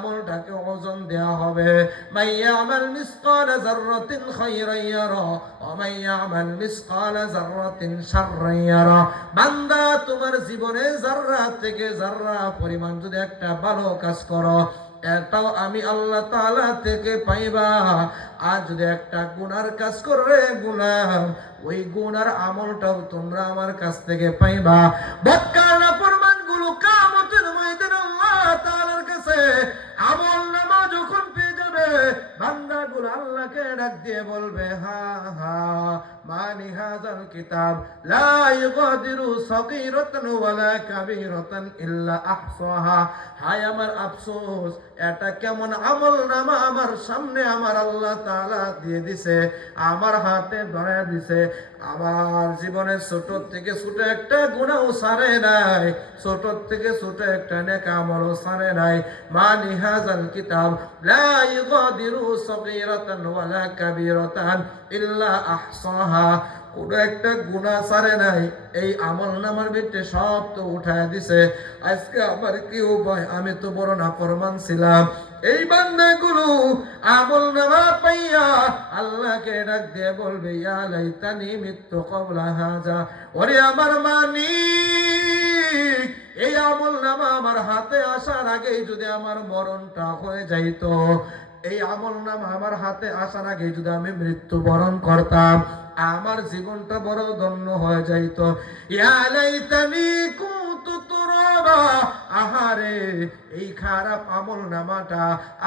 আমলটাকে ওজন দেয়া হবে। মাইয়ামাল মিসকাল যাররাতিন খায়রান ইয়ারা ওয়া মাইয়ামাল মিসকাল যাররাতিন শাররান ইয়ারা। বান্দা, তোমার জীবনে যাররা থেকে যাররা পরিমাণ যদি একটা ভালো কাজ করো, এটাও আমি আল্লাহ তাআলা থেকে পাইবা। আর যদি একটা গুনার কাজ করে গুনাহ ওই গুনার আমলটাও তোমরা আমার কাছ থেকে পাইবা। বক্কানা প্রমাণগুলো কামতের ময়দানে আল্লাহ তাআলার কাছে আমল নামা যখন পেয়ে যাবে আল্লাহকে ডাক দিয়ে বলবে, হা হা, মানি হাজাল কিতাব ওয়ালা ইল্লা আহসাহা। হায় আমার আফসোস, এটা কেমন আমল নামা আমার সামনে আমার আল্লাহ তাআলা দিয়ে দিছে, আমার হাতে ধরে দিছে। আমার জীবনে ছোট থেকে ছোট একটা গুণাও সারে নাই, ছোট থেকে ছোট একটা নেকা আমলও সারে নাই। মানি হাজাল কিতাব, লা ইউগাদিরু একটা গুণা সারে নাই, এই আমল নামার সব তো উঠায় দিছে। আজকে আমার কি উপায়? আমি তো বড় নাফরমান ছিলাম। এই বান্দাগুলো আমল নামা পাইয়া আল্লাহকে ডাক দিয়ে বলবে মৃত্যু কবলা হাজা। ওরে আমার মানিক এই আমল নামা আমার হাতে আসার আগেই যদি আমার মরণটা হয়ে যাইতো এই আমল নাম আমার হাতে আসার আগে যদি আমি মৃত্যুবরণ করতাম, আমার জীবনটা বড় ধন্য হয়ে যাইত। ইয়া লাইতানি কুনতু আহারে, এই খারাপ আমল নামাটা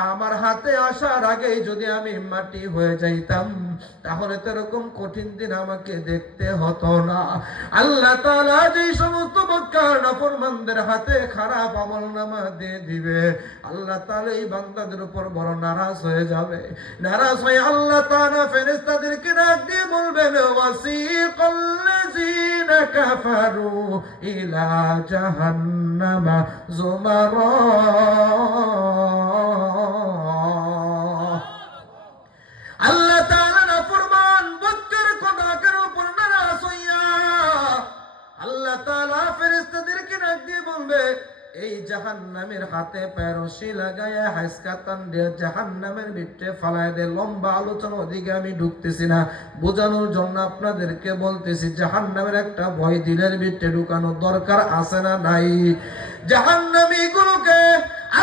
আমার হাতে আসার আগেই যদি আমি মাটি হয়ে যাইতাম, তাহলে তো এরকম কঠিন দিন আমাকে দেখতে হতো না। আল্লাহ তাআলা যে সমস্ত বক্কার নাফরমানদের হাতে খারাপ আমল নামা দিয়ে দিবে, আল্লাহ তাআলা এই বান্দাদের উপর বড় নারাজ হয়ে যাবে। নারাজ হয়ে আল্লাহ তাআলা ফেরেশতাদেরকে ডাক দিয়ে বলবেন ওয়াসিকাল্লাযীনা কাফারু ইলা জাহান্নামা যুমারা আল্লাহ তাআলা নাফরমান বক্কার কথার উপর নারাজ হইয়া الله تعالى ফেরেশতাদেরকে ডাক دي বলবে এই জাহান্নামের হাতে প্যারসি লাগাইয়া হাইসকাতান জাহান্নামের ভিতরে ফালায় দে লম্বা আলোচনা ওদিকে আমি ঢুকতেছি না। বোঝানোর জন্য আপনাদেরকে বলতেছি, জাহান্নামের একটা ভয় দিলের ভিতরে ঢুকানো দরকার আছে না নাই? জাহান্নামী গুলোকে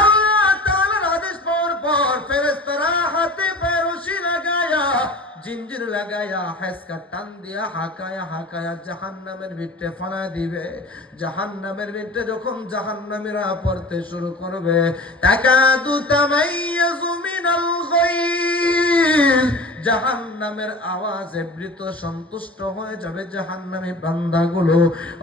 আল্লাহ তাআলার আদেশ পাওয়ার পর লাগায়া জিঞ্জির লাগাইয়া হেসকা টান দিয়া হাকায়া হাকায়া জাহান্নামের ভিতরে ফানা দিবে। জাহান নামের ভিতরে যখন জাহান নামেরা পড়তে শুরু করবে তাকাদু তামাইয়াজু মিনাল গায়জ জাহান্নামের আওয়াজে মৃত সন্তুষ্ট হয়ে যাবে জাহান নামে বান্দাগুলো।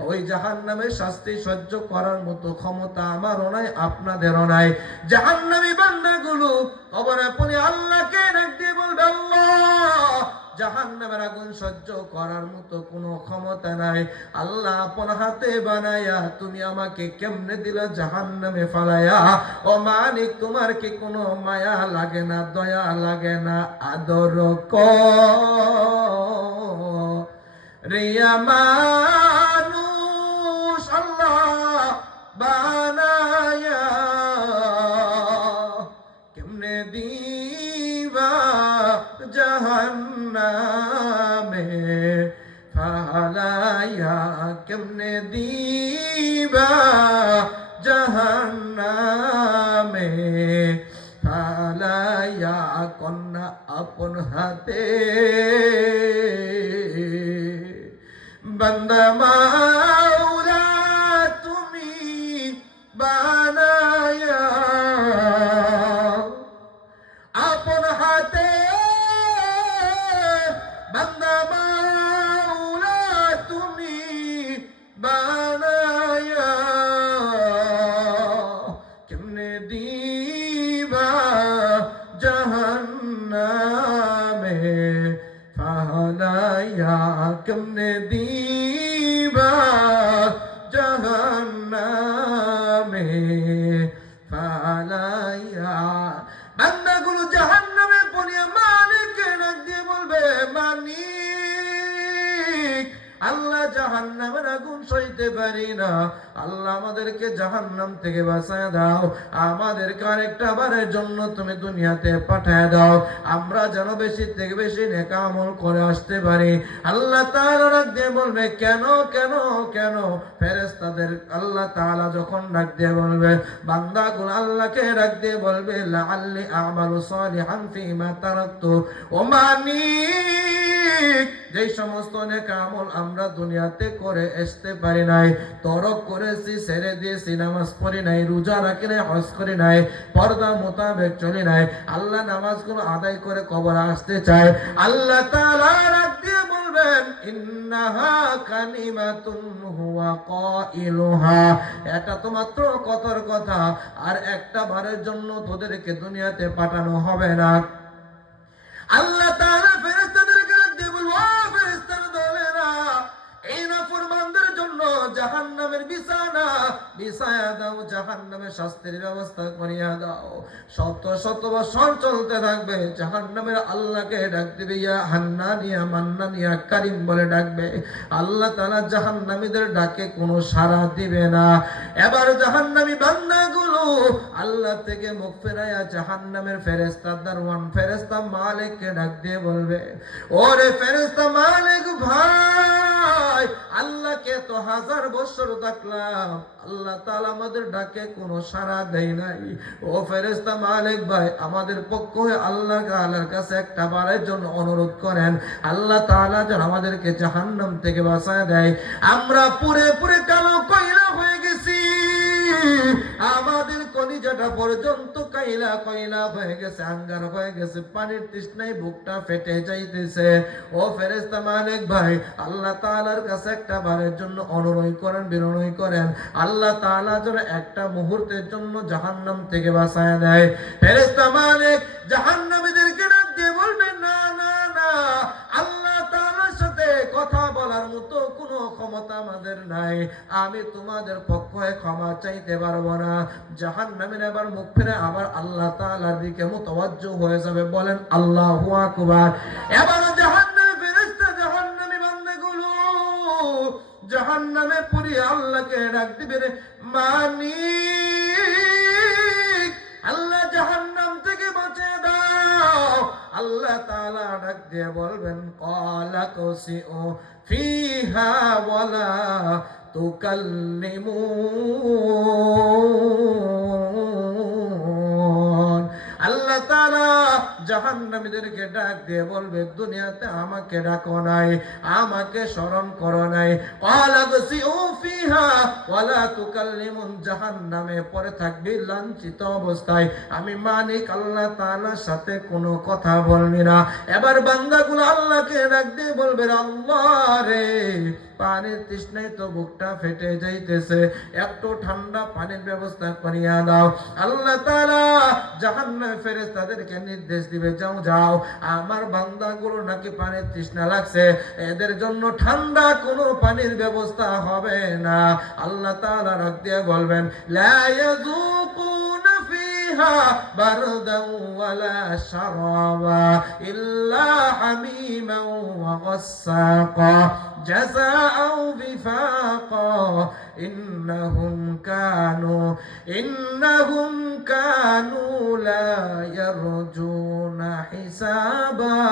ওই জাহান জাহান্নামের শাস্তি সহ্য করার মতো ক্ষমতা আমারও নাই, আপনাদেরও নাই। জাহান্নামী বান্দাগুলো কবর আপনি আল্লাহকে ডাক দিয়ে বলবে, আল্লাহ জাহান্নামের আগুন সহ্য করার মতো কোনো ক্ষমতা নাই। আল্লাহ আপন হাতে বানায়া তুমি আমাকে কেমনে দিলা জাহান্নামে ফালায়া? ও মানিক তোমার কি কোনো মায়া লাগে না, দয়া লাগে না? আদর ক রিয়া মানুষ, আল্লাহ বানায়া জাহান্নামে ফালাইয়া কেমনে দিবা জাহান্নামে? ফালাইয়া কন্যা আপন হাতে বন্দা মালিককে বলবে জাহান্নামের আগুন সইতে পারি না। আল্লাহ আমাদেরকে জাহান্নাম থেকে বাঁচায় দাও। আমাদেরকে আরেকটা বারের জন্য তুমি দুনিয়াতে পাঠায় দাও। আমরা যেন বেশি থেকে বেশি নেকা আমল করে আসতে পারি। আল্লাহ তাআলা ডাক দিয়ে বলবে, কেন কেন কেন? ফেরেশতাদের আল্লাহ তাআলা যখন ডাক দিয়ে বলবে, বান্দাগুলো আল্লাহকে ডাক দিয়ে বলবে, লাআল্লি আমালু সালিহান ফীমা তারাকতু ও মানিক যেই সমস্ত নেক আমল আমরা দুনিয়াতে করে আসতে পারি নাই, তরক করেছি, ছেড়ে দিয়েছি, নামাজ পড়ি নাই, রোজা রাখি নাই, হজ করি নাই, পর্দা মোতাবেক চলি নাই। আল্লাহ নামাজগুলো আদায় করে কবর আসতে চায়। আল্লাহ দিয়ে বলবেন, ইন্নাহা হুয়া এটা তো মাত্র কতর কথা, আর একটা বারের জন্য তোদেরকে দুনিয়াতে পাঠানো হবে না। আল্লাহ তাআলা দাও, জাহান্নামের শাস্তির ব্যবস্থা করিয়া দাও। শত শত বছর চলতে থাকবে, জাহান্নামের আল্লাহকে ডাক দিবে, ইয়া কারিম বলে ডাকবে। আল্লাহ তাআলা জাহান্নামীদের ডাকে, কোনো সাড়া দিবে না। এবার জাহান্নামী বান্দাগুলো আল্লাহ থেকে মুখ ফেরাইয়া জাহান্নামের ফেরেশতা দারওয়ান ফেরেশতা মালিককে ডাক দিয়ে বলবে, ওরে ফেরেশতা মালিক ভাই! আল্লাহকে তো হাজার বছর ডাকলাম। আল্লাহ তাআলা আমাদের ডাকে, কোনো সাড়া দেয় নাই। ও ফেরেশতা মালিক ভাই, আমাদের পক্ষ হয়ে আল্লাহ তাআলার কাছে একটা বারের জন্য অনুরোধ করেন। আল্লাহ তাআলা যেন আমাদেরকে জাহান্নাম থেকে বাঁচায় দেয়। আমরা পুরে পুরে কালো গেছি আমাদের কলিজাটা পর্যন্ত কাইলা কয়লা হয়ে গেছে আঙ্গার হয়ে গেছে, পানির তৃষ্ণায় বুকটা ফেটে যাইতেছে। ও ফেরেস্তা মালিক ভাই, আল্লাহ তাআলার কাছে একটা বারের জন্য অনুরোধ করেন, বিনয় করেন। আল্লাহ তাআলা যেন একটা মুহূর্তের জন্য জাহান্নাম থেকে বাসায় দেয়। ফেরেস্তা মালিক জাহান্নামীদেরকে আমাদের নাই। আমি তোমাদের পক্ষ হয়ে ক্ষমা চাইতে পারব না। জাহান নামিন এবার মুখ ফিরে আবার আল্লাহ তালার দিকে মোতবাজ্য হয়ে যাবে বলেন আল্লাহু আকবার। এবার জাহান্নামী ফেরেশতা জাহান্নামী বান্দাগুলো জাহান্নামে পুরি আল্লাহকে ডাক দিবে রে আল্লাহ তাআলা ডাক দিয়ে বলবেন কলা ক্বালা ও ফিহা ওয়ালা তুকাল্লিমুন। আল্লাহ তাআলা জাহান্নামীদেরকে ডাক দিয়ে বলবে, দুনিয়াতে আমাকে ডাকো নাই, আমাকে স্মরণ করো নাই। জাহান্নামে। পড়ে থাকবি লাঞ্ছিত অবস্থায়। আমি মানিক আল্লাহ তাআলার সাথে কোনো কথা বলবি না। এবার বান্দাগুলো আল্লাহকে ডাক দিয়ে বলবে, আল্লাহ রে পানির তৃষ্ণায় তো বুকটা ফেটে যাইতেছে। একটু ঠান্ডা পানির ব্যবস্থা করিয়া দাও। আল্লাহ তারা জাহান্নামে ফেরেশতাদেরকে নির্দেশ দিবে, যাও যাও। আমার বান্দাগুলো নাকি পানির তৃষ্ণা লাগছে। এদের জন্য ঠান্ডা কোনো পানির ব্যবস্থা হবে না। আল্লাহ তাআলা রাখ দিয়ে বলবেন, লা فيها بردا ولا شرابا إلا حميما وغساقا. جزاء وفاقا. إنهم كانوا إنهم كانوا لا يرجون حسابا.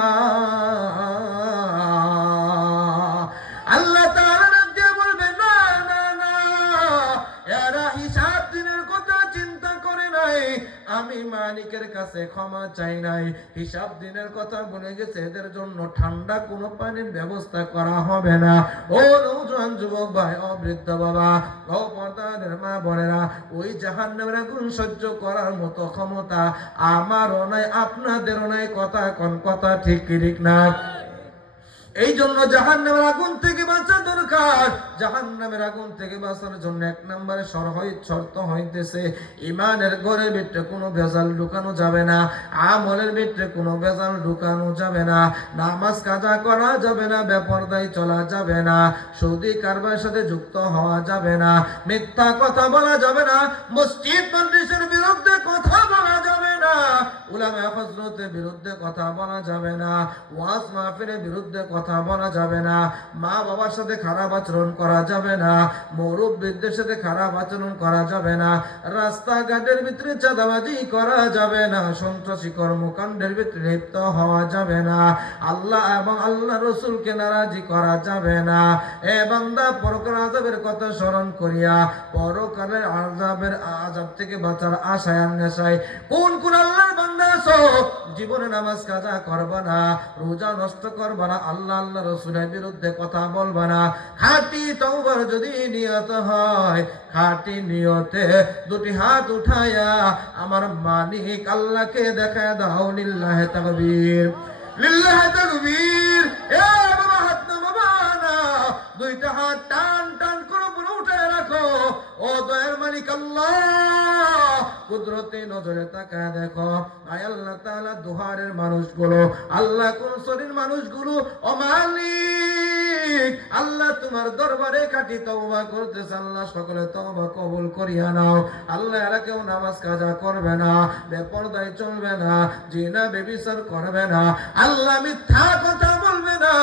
মালিকের কাছে ক্ষমা চাই নাই। হিসাব দিনের কথা বলে গেছে, এদের জন্য ঠান্ডা কোনো পানির ব্যবস্থা করা হবে না। ও নৌজন যুবক ভাই, ও বৃদ্ধ বাবা, ও পর্দাদের মা বোনেরা, ওই জাহান জাহান্নামের আগুন সহ্য করার মতো ক্ষমতা আমারও নাই, আপনাদেরও নাই, কথা কোন কথা ঠিক ঠিক না। এই জন্য জাহান নামের আগুন থেকে বাঁচা দরকার। জাহান নামের আগুন থেকে বাঁচার জন্য এক নম্বরে শর্ত হইতেছে ইমানের ঘরের ভিতরে কোনো ভেজাল ঢুকানো যাবে না, আমলের ভিতরে কোনো ভেজাল ঢুকানো যাবে না, নামাজ কাজা করা যাবে না, বেপরদায় চলা যাবে না, সৌদি কারবার সাথে যুক্ত হওয়া যাবে না, মিথ্যা কথা বলা যাবে না, মসজিদ বলা যাবে হজরতের বিরুদ্ধে কথা বলা যাবে না, ওয়াজ মাহফিলের বিরুদ্ধে কথা বলা যাবে না, মা বাবার সাথে খারাপ আচরণ করা যাবে না সাথে খারাপ আচরণ করা যাবে না, রাস্তাঘাটের ভিতরে চাঁদাবাজি করা যাবে না, সন্ত্রাসী কর্মকাণ্ডের ভিতরে লিপ্ত হওয়া যাবে না, আল্লাহ এবং আল্লাহ রসুলকে নারাজি করা যাবে না। এ বান্দা পরকাল আজাবের কথা স্মরণ করিয়া, পরকালের আজাবের আজাব থেকে বাঁচার আশায় কোন কোন আল্লাহর বান্দা আছো জীবনে নামাজ কাজা করবা না, রোজা নষ্ট করবা না, আল্লাহ আল্লাহ রসুলের বিরুদ্ধে কথা বলবা না। খাঁটি তওবার যদি নিয়ত হয়, খাঁটি নিয়তে দুটি হাত উঠায়া আমার মালিক আল্লাহকে দেখা দাও লিল্লাহে তাকবীর। লিল্লাহে তাকবীর। এ বাবা হাত না বাবা না, দুইটা হাত টান টান করে উপরে উঠে রাখো। ও দয়ার মালিক আল্লাহ। কুদরতে নজরে তাকায় দেখো, আয় আল্লাহ তাআলা দুহারের মানুষগুলো, আল্লাহ কোন শরীর মানুষগুলো, ও মালিক, আল্লাহ তোমার দরবারে কাটি তওবা করতেছে, আল্লাহ সকলে তওবা কবুল করিয়া নাও। আল্লাহ এরা কেউ নামাজ কাজা করবে না, বেপরদায় চলবে না, জিনা বেবিচার করবে না, আল্লাহ মিথ্যা কথা বলবে না,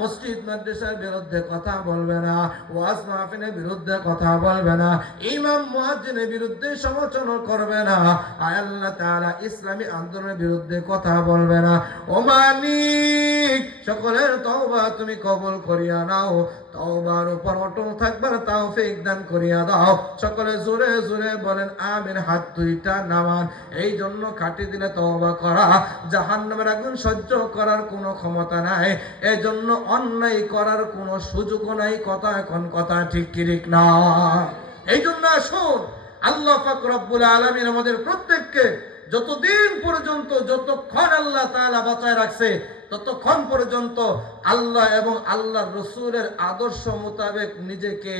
মসজিদ মাদ্রাসার বিরুদ্ধে কথা বলবে না, ওয়াজ মাহফিলের বিরুদ্ধে কথা বলবে না, ইমাম মুয়াজ্জিনের বিরুদ্ধে সমালোচনা করবে না। আয় আল্লাহ তাআলা ইসলামী আন্দোলনের বিরুদ্ধে কথা বলবে না। ও মালিক, সকলের তওবা তুমি কবুল করিয়া নাও। তওবার উপর অটল থাকবার দান করিয়া দাও। সকলে জোরে জোরে বলেন হাত দুইটা নামান। এই জন্য কাটি দিলে তওবা করা। জাহান্নামের আগুন সহ্য করার কোনো ক্ষমতা নাই। এই জন্য অন্যায় করার কোনো সুযোগও নাই। কথা এখন কথা ঠিক ঠিক না? এই জন্য আসুন। আল্লাহ পাক রব্বুল আলামিন আমাদের প্রত্যেককে যতদিন পর্যন্ত, যতক্ষণ আল্লাহ তাআলা বাঁচায় রাখছে, ততক্ষণ পর্যন্ত আল্লাহ এবং আল্লাহ রসুলের আদর্শ মোতাবেক নিজেকে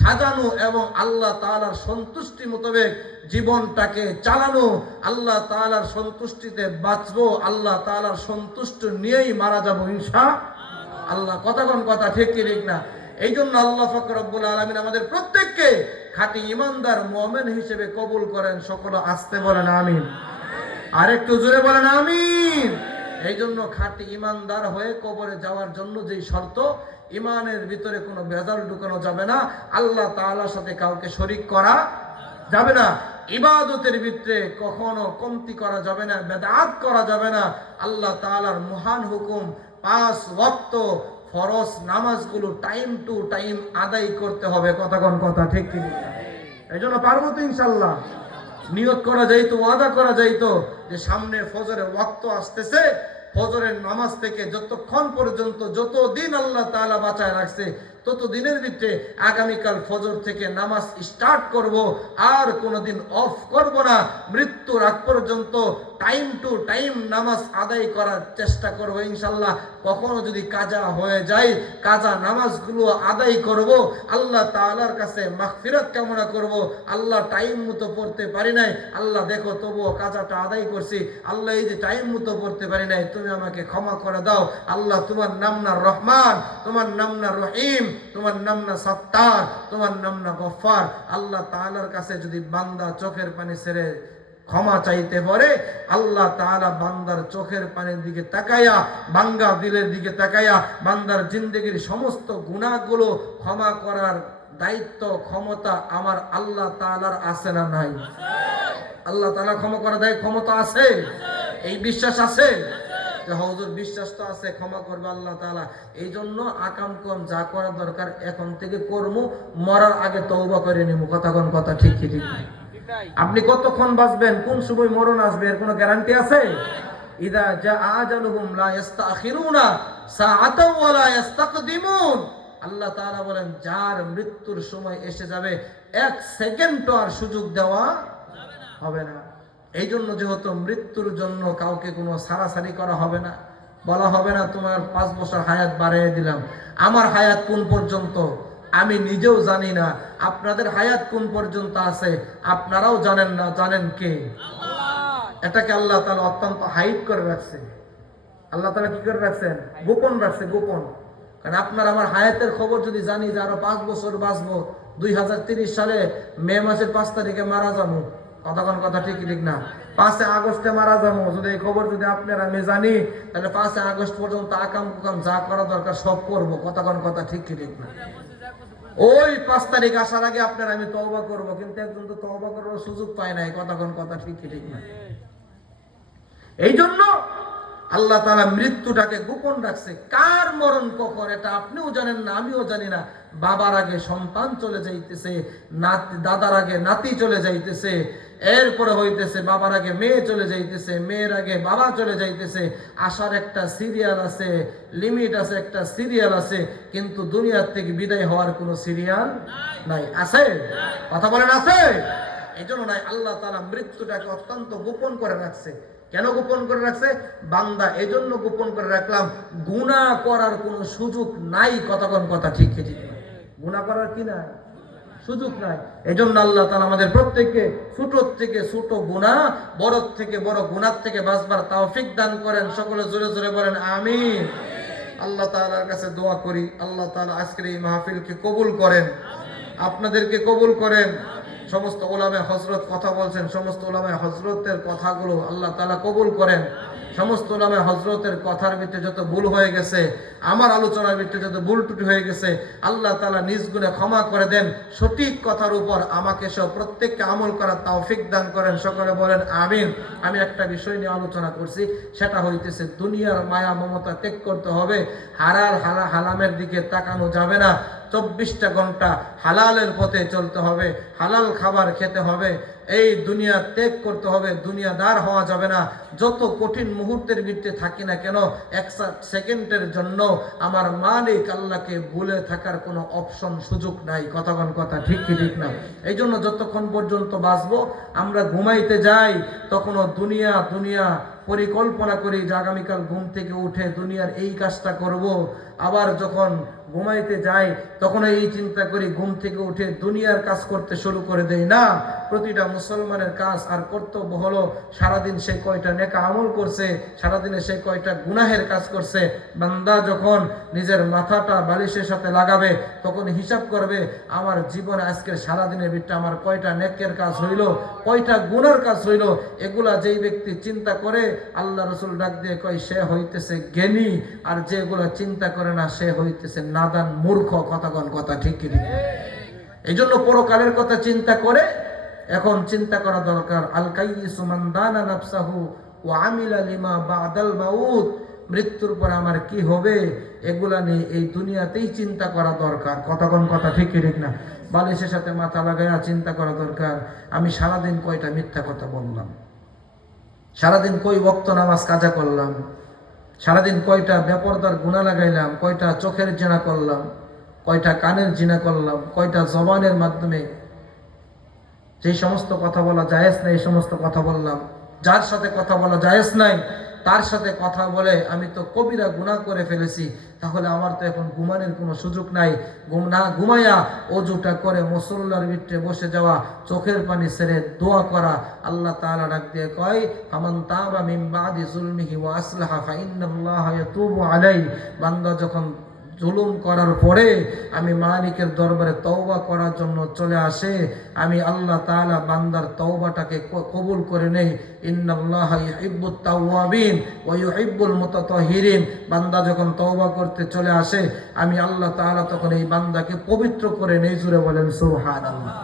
সাজানো এবং আল্লাহ তাআলার সন্তুষ্টি মোতাবেক জীবনটাকে চালানো, আল্লাহ তাআলার সন্তুষ্টিতে বাঁচবো, আল্লাহ তাআলার সন্তুষ্ট নিয়েই মারা যাব, ইনশা আল্লাহ। কতক্ষণ কথা ঠিক ঠিক না? এই জন্য আল্লাহ ফকর রব্বুল আলমিন আমাদের প্রত্যেককে খাঁটি ইমানদার মোমেন হিসেবে কবুল করেন, সকল আসতে বলেন আমিন। আর একটু জোরে বলেন আমিন। এই জন্য খাঁটি ইমানদার হয়ে কবরে যাওয়ার জন্য যেই শর্ত ইমানের ভিতরে কোনো বেজাল ঢুকানো যাবে না, আল্লাহ তাআলার সাথে কাউকে শরিক করা যাবে না। ইবাদতের ভিতরে কখনো কমতি করা যাবে না, বেদাত করা যাবে না। আল্লাহ তাআলার মহান হুকুম পাঁচ ওয়াক্ত ফরজ নামাজগুলো টাইম টু টাইম আদায় করতে হবে। কতক্ষণ কথা, ঠিক কি এই জন্য পারব তো ইনশাল্লাহ। নিয়ত করা যাইতো, ওয়াদা করা যাইতো যে সামনে ফজরের ওয়াক্ত আসতেছে। ফজরের নামাজ থেকে যতক্ষণ পর্যন্ত যত দিন আল্লাহ তাআলা বাঁচায় রাখছে তত দিনের ভিতরে আগামীকাল ফজর থেকে নামাজ স্টার্ট করব। আর কোনোদিন অফ করব না। মৃত্যুর আগ পর্যন্ত টাইম টু টাইম নামাজ আদায় করার চেষ্টা করব ইনশাল্লাহ। কখনো যদি কাজা হয়ে যায়, কাজা নামাজগুলো আদায় করব। আল্লাহ তাআলার কাছে মাগফিরাত কামনা করব। আল্লাহ টাইম মতো পড়তে পারি নাই। আল্লাহ দেখো, তবুও কাজাটা আদায় করছি। আল্লাহ এই যে টাইম মতো পড়তে পারি নাই, তুমি আমাকে ক্ষমা করে দাও। আল্লাহ তোমার নাম না রহমান, তোমার নাম না রহিম, তোমার নাম না সত্তার, তোমার নাম না গফার আল্লাহ তাআলার কাছে যদি বান্দা চোখের পানি ছেড়ে ক্ষমা চাইতে পারে, আল্লাহ তাআলা বান্দার চোখের পানির দিকে তাকায়া বাঙ্গা দিলের দিকে তাকায়া, বান্দার জিন্দগির সমস্ত গুণাগুলো ক্ষমা করার দায়িত্ব, ক্ষমতা আমার আল্লাহ তাআলার আছে না নাই? আল্লাহ তালা ক্ষমা করার দায়, ক্ষমতা আছে? এই বিশ্বাস আছে? হজুর, বিশ্বাস তো আছে, ক্ষমা করবে আল্লাহ তালা এই জন্য আকাম কম যা করা দরকার, এখন থেকে কর্ম, মরার আগে তওবা করে নিব কথা কোন কথা? ঠিক ঠিক? আপনি কতক্ষণ বাঁচবেন? কোন সময় মরণ আসবে? এর কোনো গ্যারান্টি আছে? ইদা জা আজালুহুম লা ইস্তাখিরুনা সাআতাও ওয়া লা ইস্তাকদিমুন। আল্লাহ তাআলা বলেন, যার মৃত্যুর সময় এসে যাবে, এক সেকেন্ডও আর সুযোগ দেওয়া হবে না। এই জন্য যেহেতু মৃত্যুর জন্য কাউকে কোনো সারাসারি করা হবে না, বলা হবে না, তোমার পাঁচ বছর হায়াত বাড়িয়ে দিলাম। আমার হায়াত কোন পর্যন্ত? আমি নিজেও জানি না আপনাদের হায়াত কোন পর্যন্ত আছে আপনারাও জানেন না জানেন কে? এটাকে আল্লাহ তাআলা অত্যন্ত হাইট করে রাখছে। আল্লাহ তাআলা কি করে রাখছেন? গোপন রাখছে গোপন। কারণ আপনার আমার হায়াতের খবর যদি জানি যে আরও পাঁচ বছর বাঁচবো দুই হাজার তিরিশ সালে মে মাসের পাঁচ তারিখে মারা যাব। কতক্ষণ কথা ঠিক ঠিক না। পাঁচে আগস্টে মারা যাব। যদি এই খবর যদি আপনার আমি জানি তাহলে পাঁচে আগস্ট পর্যন্ত আকাম কুকাম যা করা দরকার সব করব। কতক্ষণ কথা ঠিক ঠিক না। ওই পাঁচ তারিখ আসার আগে আপনার আমি তওবা করব, কিন্তু একজন তো তওবা করার সুযোগ পায় নাই কতক্ষণ কথা ঠিক ঠিক না এই জন্য আল্লাহ তারা মৃত্যুটাকে গোপন রাখছে। কার মরণ কখন এটা আপনিও জানেন না, আমিও জানি না। বাবার আগে সন্তান চলে যাইতেছে, নাতি, দাদার আগে নাতি চলে যাইতেছে। এরপরে হইতেছে, বাবার আগে মেয়ে চলে যাইতেছে, মেয়ের আগে বাবা চলে যাইতেছে। আসার একটা সিরিয়াল আছে লিমিট আছে, একটা সিরিয়াল আছে, কিন্তু দুনিয়ার থেকে বিদায় হওয়ার কোনো সিরিয়াল নাই। আছে? কথা বলেন, আছে? এই জন্য নাই, আল্লাহ তারা মৃত্যুটাকে অত্যন্ত গোপন করে রাখছে। কেন গোপন করে রাখছে? বান্দা এজন্য গোপন করে রাখলাম গুণা করার কোনো সুযোগ নাই, কতক্ষণ কথা ঠিক ঠিক না গুণা করার কি নাই? সুযোগ নাই। এই জন্য আল্লাহ তালা আমাদের প্রত্যেককে ছোট থেকে ছোট গুণা বড় থেকে বড় গুণার থেকে বাঁচবার তাওফিক দান করেন। সকলে জোরে জোরে বলেন আমি আল্লাহ তালার কাছে দোয়া করি। আল্লাহ তালা আজকের এই মাহফিলকে কবুল করেন। আপনাদেরকে কবুল করেন। সমস্ত ওলামে হজরত কথা বলছেন, সমস্ত ওলামে হজরতের কথাগুলো আল্লাহ তালা কবুল করেন। সমস্ত ওলামে হজরতের কথার ভিতরে যত ভুল হয়ে গেছে, আমার আলোচনার ভিতরে যত ভুল টুটি হয়ে গেছে, আল্লাহ তালা নিজ গুণে ক্ষমা করে দেন। সঠিক কথার উপর আমাকে সব প্রত্যেককে আমল করার তৌফিক দান করেন। সকলে বলেন, আমিন। আমি একটা বিষয় নিয়ে আলোচনা করছি, সেটা হইতেছে দুনিয়ার মায়া মমতা ত্যাগ করতে হবে। হারার হালা, হালামের দিকে তাকানো যাবে না। চব্বিশটা ঘণ্টা হালালের পথে চলতে হবে, হালাল খাবার খেতে হবে, এই দুনিয়া ত্যাগ করতে হবে দুনিয়াদার হওয়া যাবে না। যত কঠিন মুহূর্তের ভিত্তিতে থাকি না কেন, এক সেকেন্ডের জন্য আমার মালিক আল্লাহকে ভুলে থাকার কোনো অপশন সুযোগ নাই। কথাগণ কথা, ঠিক কি ঠিক না? এই জন্য যতক্ষণ পর্যন্ত বাঁচবো, আমরা ঘুমাইতে যাই, তখনও দুনিয়া দুনিয়া পরিকল্পনা করি যে আগামীকাল ঘুম থেকে উঠে দুনিয়ার এই কাজটা করব। আবার যখন ঘুমাইতে যাই, তখন এই চিন্তা করি ঘুম থেকে উঠে দুনিয়ার কাজ করতে শুরু করে দেই। না, প্রতিটা মুসলমানের কাজ আর কর্তব্য হলো সারাদিন সে কয়টা নেকা আমল করছে, সারাদিনে সে কয়টা গুনাহের কাজ করছে। বান্দা যখন নিজের মাথাটা বালিশের সাথে লাগাবে, তখন হিসাব করবে, আমার জীবনে আজকের সারাদিনের ভিতরে আমার কয়টা নেকের কাজ হইল, কয়টা গুনার কাজ হইল, এগুলা যেই ব্যক্তি চিন্তা করে, আল্লাহ রসুল ডাক দিয়ে কয়, সে হইতেছে জ্ঞানী, আর যেগুলা চিন্তা করে না, সে হইতেছে নাদান মূর্খ, কথাগণ কথা, ঠিক কি এই জন্য পরকালের কথা চিন্তা করে এখন চিন্তা করা দরকার মৃত্যুর পর আমার কি হবে? এগুলা নিয়ে এই দুনিয়াতেই চিন্তা করা দরকার কতক্ষণ কথা, ঠিক ঠিক না? বালিশের সাথে মাথা লাগাইয়া চিন্তা করা দরকার। আমি সারাদিন কয়টা মিথ্যা কথা বললাম? সারাদিন কই বক্ত নামাজ কাজা করলাম? সারাদিন কয়টা বেপরদার গুণা লাগাইলাম, কয়টা চোখের জেনা করলাম, কয়টা কানের জিনা করলাম, কয়টা জবানের মাধ্যমে যে সমস্ত কথা বলা জায়েজ নাই, এই সমস্ত কথা বললাম। যার সাথে কথা বলা জায়েজ নাই তার সাথে কথা বলে, আমি তো কবিরা গুণা করে ফেলেছি, তাহলে আমার তো এখন ঘুমানোর কোনো সুযোগ নাই। না ঘুমাইয়া অজুটা করে মুসল্লার ভিতরে বসে যাওয়া, চোখের পানি সেরে দোয়া করা। আল্লাহ তালা ডাক দিয়ে কয় আমান তাবা মিন বাদি জুলমিহি ওয়া আসলাহা ফা ইয়াতুবু আলাই বান্দা যখন জুলুম করার পরে আমি মালিকের দরবারে তওবা করার জন্য চলে আসে। আমি আল্লাহ তাআলা বান্দার তওবাটাকে কবুল করে নেই। ইন্নাল্লাহা ইউহিব্বুত তাওয়াবিন ওয়া ইউহিব্বুল মুতাতাহিরিন। বান্দা যখন তওবা করতে চলে আসে, আমি আল্লাহ তালা তখন এই বান্দাকে পবিত্র করে নেই জুড়ে বলেন, সুবহানাল্লাহ।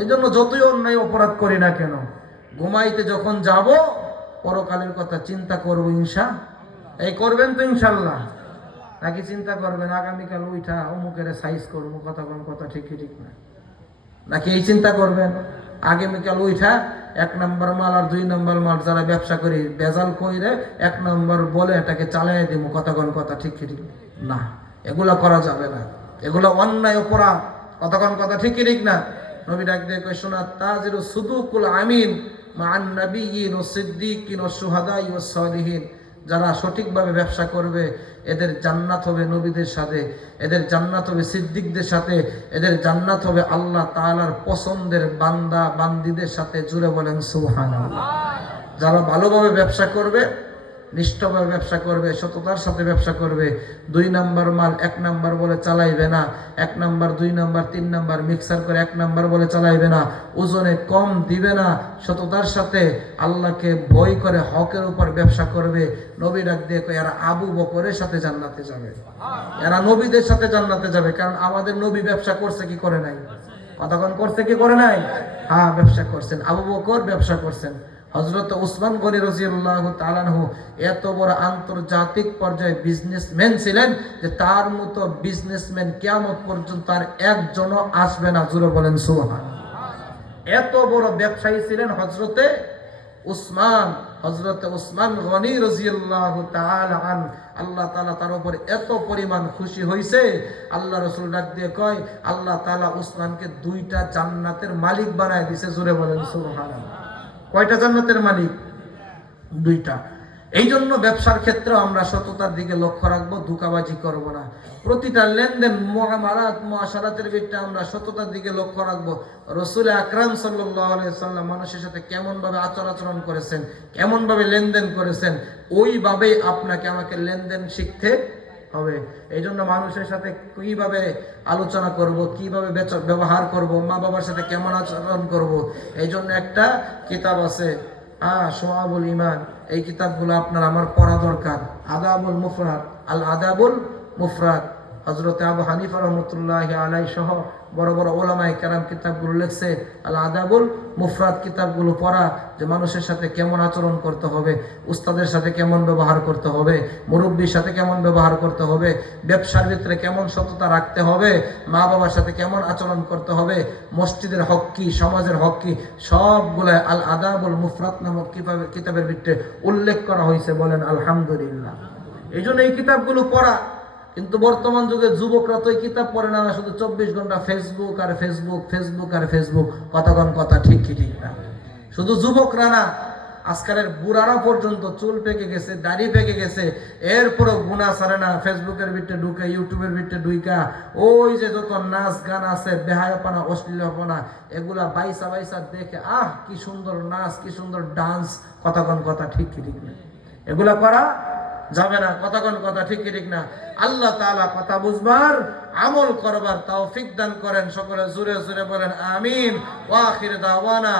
এই জন্য যতই অন্যায় অপরাধ করি না কেন, ঘুমাইতে যখন যাব, পরকালের কথা চিন্তা করব ইনশা, এই করবেন তো ইনশাল্লাহ। নাকি চিন্তা করবেন, আগামীকাল উঠা অমুকের সাইজ করব, কথা কোন কথা ঠিক ঠিক না। নাকি এই চিন্তা করবেন, আগামীকাল উঠা এক নম্বর মাল আর দুই নম্বর মাল যারা ব্যবসা করি, বেজাল কইরে এক নম্বর বলে এটাকে চালাই দিব কথা কোন কথা ঠিক ঠিক না। এগুলা করা যাবে না। এগুলো অন্যায় অপরাধ কতক্ষণ কথা ঠিক ঠিক না। নবী ডাক দিয়ে কই তাজিরু সুদুকুল আমিন মান নাবিয়িন ও সিদ্দিকিন ও সুহাদাই ও সলিহিন। যারা সঠিকভাবে ব্যবসা করবে, এদের জান্নাত হবে নবীদের সাথে, এদের জান্নাত হবে সিদ্দিকদের সাথে, এদের জান্নাত হবে আল্লাহ তালার পছন্দের বান্দা, বান্দিদের সাথে জুড়ে বলেন সুহান যারা ভালোভাবে ব্যবসা করবে নিষ্ঠভাবে ব্যবসা করবে, সততার সাথে ব্যবসা করবে। দুই নাম্বার মাল এক নাম্বার বলে চালাইবে না। এক নাম্বার, দুই নাম্বার, তিন নাম্বার, মিক্সার করে এক নাম্বার বলে চালাইবে না। ওজনে কম দিবে না। সততার সাথে আল্লাহকে ভয় করে হকের উপর ব্যবসা করবে। নবী ডাক দিয়ে এরা আবু বকরের সাথে জান্নাতে যাবে। এরা নবীদের সাথে জান্নাতে যাবে। কারণ আমাদের নবী ব্যবসা করছে কি করে নাই? কতক্ষণ করছে কি করে নাই? হ্যাঁ ব্যবসা করছেন। আবু বকর ব্যবসা করছেন। হজরত উসমান গনি রাজিয়াল্লাহ তালানহু এত বড় আন্তর্জাতিক পর্যায়ে বিজনেসম্যান ছিলেন যে তার মতো বিজনেসম্যান কিয়ামত পর্যন্ত আর একজনও আসবে না। জুড়ে বলেন সুবহান এত বড় ব্যবসায়ী ছিলেন হজরতে উসমান হজরতে উসমান গনি রাজিয়াল্লাহ তাআলা আন। আল্লাহ তাআলা তার উপর এত পরিমাণ খুশি হইছে। আল্লাহ রসুল ডাক দিয়ে কয়, আল্লাহ তাআলা উসমানকে দুইটা জান্নাতের মালিক বানায় দিছে। জুড়ে বলেন, সুবহানাল্লাহ। কয়টা জান্নাতের মালিক? দুইটা। এই জন্য ব্যবসার ক্ষেত্রে আমরা সততার দিকে লক্ষ্য রাখব, ধোকাবাজি করব না। প্রতিটা লেনদেন, মহামারাত, মহাসারাতের ভিতরে আমরা সততার দিকে লক্ষ্য রাখব। রসুল আকরাম সাল্লাম মানুষের সাথে কেমন ভাবে আচার আচরণ করেছেন কেমন ভাবে লেনদেন করেছেন, ওইভাবেই আপনাকে আমাকে লেনদেন শিখতে হবে। এই জন্য মানুষের সাথে কীভাবে আলোচনা করব, কীভাবে ব্যবহার করব মা বাবার সাথে কেমন আচরণ করব এই জন্য একটা কিতাব আছে হ্যাঁ সোহাবুল ইমান এই কিতাবগুলো আপনার আমার পড়া দরকার। আদাবুল মুফরাদ আল আদাবুল মুফরাদ। হজরত আবু হানিফা রহমতুল্লাহ আলাই সহ বড় বড় ওলামাই কারাম কিতাবগুলো লিখছে আল আদাবুল মুফরাদ কিতাবগুলো পড়া যে মানুষের সাথে কেমন আচরণ করতে হবে, উস্তাদের সাথে কেমন ব্যবহার করতে হবে, মুরব্বীর সাথে কেমন ব্যবহার করতে হবে, ব্যবসার ভিতরে কেমন সততা রাখতে হবে মা বাবার সাথে কেমন আচরণ করতে হবে, মসজিদের হক কি, সমাজের হক কি, সবগুলো আল আদাবুল মুফরাত নামক কিতাবে, কিতাবের ভিতরে উল্লেখ করা হয়েছে বলেন আলহামদুলিল্লাহ। এই জন্য এই কিতাবগুলো পড়া কিন্তু বর্তমান যুগে যুবকরা তো কিতাব পড়ে না শুধু চব্বিশ ঘণ্টা ফেসবুক আর ফেসবুক ফেসবুক আর ফেসবুক কথাগণ কথা, ঠিক কি ঠিক না? শুধু যুবকরা না, আজকালের বুড়ারা পর্যন্ত চুল পেকে গেছে, দাড়ি পেকে গেছে, এরপরও গুণা সারে না ফেসবুকের ভিতরে ঢুকে ইউটিউবের ভিতরে ঢুইকা, ওই যে যত নাচ গান আছে, বেহায়পনা, অশ্লীলপনা, এগুলা বাইসা বাইসা দেখে, আহ, কি সুন্দর নাচ, কি সুন্দর ডান্স কথাগণ কথা, ঠিক কি ঠিক না? এগুলা করা যাবে না কতক্ষণ কথা, ঠিক ঠিক না। আল্লাহ তালা কথা বুঝবার, আমল করবার তৌফিক দান করেন। সকলে জুড়ে জুড়ে বলেন, আমিন। ওয়া দাওয়ানা।